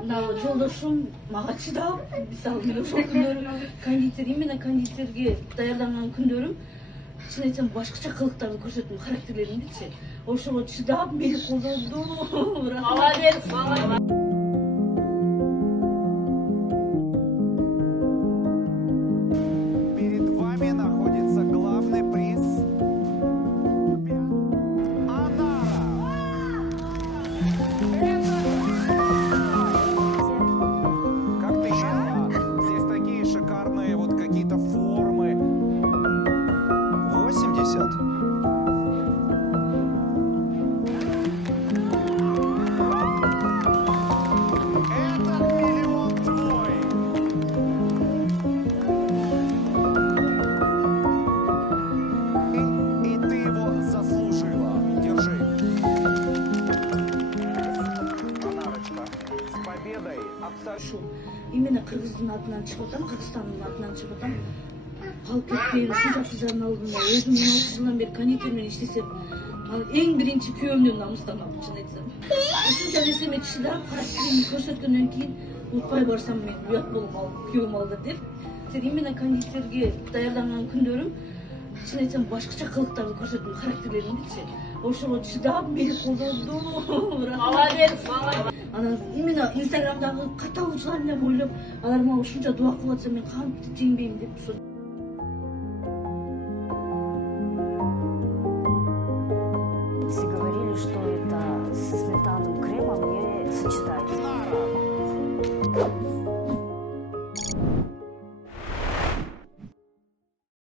мына жолдошум мага чыдап, мисалы мен ошол күндөрү кондитер, именно кондитерге даярданган күндөрүм чын айтсам башкача кылыктарды көрсөттүм, характерлеримдичи. Ошого чыдап мени колдоду. Молодец. Перед вами находится главный приз. Как ты считала? Здесь такие шикарные вот какие-то формы. 80. Именно Кыргыздын атынан чыгып атам, Кыргызстандын атынан чыгып атам. Калып кетпейин, ушунча кыздардын алдында өзүм 16 жылдан бери кондитер менен иштесем, эң биринчи күйөөмдөн намыстанам, чын айтсам. Ушунча нерсеме чыдап, характеримди көрсөткөндөн кийин утпай барсам мен уят болуп алып, күйөөм алды деп. Именно кондитерге даярданган күндөрүм чын айтсам башкача кылыктарды көрсөттүм, характерлеримдичи. Ошого чыдап мени колдоду. Молодец. Анан именно инстаграмдагы катталуучулар эле ойлоп, алар мага ушунча дуа кылып атса мен кантип жеңбейм деп.